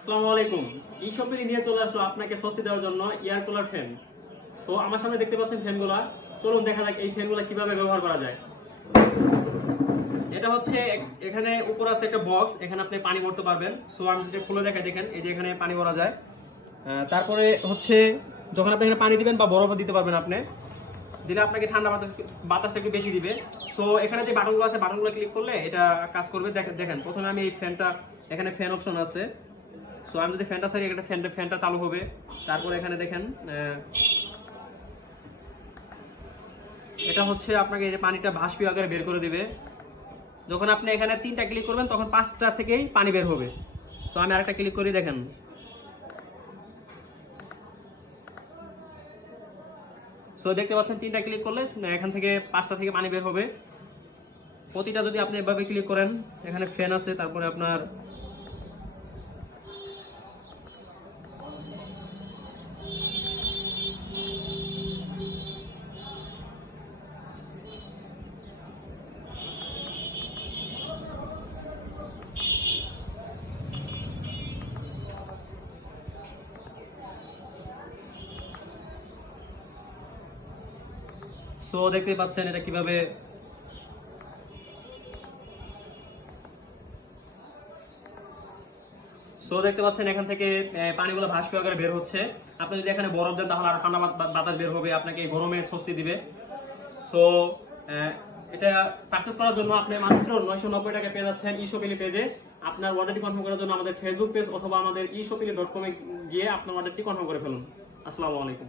আসসালামু আলাইকুম। ই-শপিং নিয়ে চলে আসলো আপনাকে স্বস্তি দেওয়ার জন্য এয়ার কুলার ফ্যান। সো আমার সামনে দেখতে পাচ্ছেন ফ্যানগুলা। চলুন দেখা যাক এই ফ্যানগুলা কিভাবে ব্যবহার করা যায়। এটা হচ্ছে এখানে উপরে আছে একটা বক্স, এখানে আপনি পানি ভরতে পারবেন। সো আমি যদি খুলে দেখাই, দেখেন এই যে এখানে পানি ভরা যায়। তারপরে হচ্ছে যখন আপনি এখানে পানি দিবেন বা বরফ দিতে পারবেন, আপনি দিলে আপনাকে ঠান্ডা বাতাসটা একটু বেশি দিবে। সো এখানে যে বাটনগুলো আছে, বাটনগুলো ক্লিক করলে এটা কাজ করবে। দেখেন প্রথমে আমি এই ফ্যানটা, এখানে ফ্যান অপশন আছে। সো আমি যদি ফ্যানটা চাই, একটা ফ্যানটা চালু হবে। তারপরে এখানে দেখেন এটা হচ্ছে আপনাকে এই যে পানিটা বাষ্পীয় আকারে বের করে দিবে। যখন আপনি এখানে 3টা ক্লিক করবেন তখন 5টা থেকেই পানি বের হবে। তো আমি আরেকটা ক্লিক করি, দেখেন। সো দেখতে পাচ্ছেন 3টা ক্লিক করলে এখান থেকে 5টা থেকে পানি বের হবে। প্রতিটা যদি আপনি এভাবে ক্লিক করেন, এখানে ফ্যান আছে, তারপরে আপনার দেখতে পাচ্ছেন এটা কিভাবে দেখতে পাচ্ছেন এখান থেকে পানিগুলো বাষ্পীয় আকারে বের হচ্ছে। আপনি যদি এখানে বরফ দেন তাহলে আরো ঠান্ডা বাতাস বের হবে, আপনাকে এই গরমে স্বস্তি দিবে। তো এটা পারচেজ করার জন্য আপনি মাত্র 990 টাকা পেয়ে যাচ্ছেন ই-শপিং পেজে। আপনার অর্ডারটি কনফার্ম করার জন্য আমাদের ফেসবুক পেজ অথবা আমাদের ই-শপিং.com এ গিয়ে আপনার অর্ডারটি কনফার্ম করে ফেলুন। আসসালামু আলাইকুম।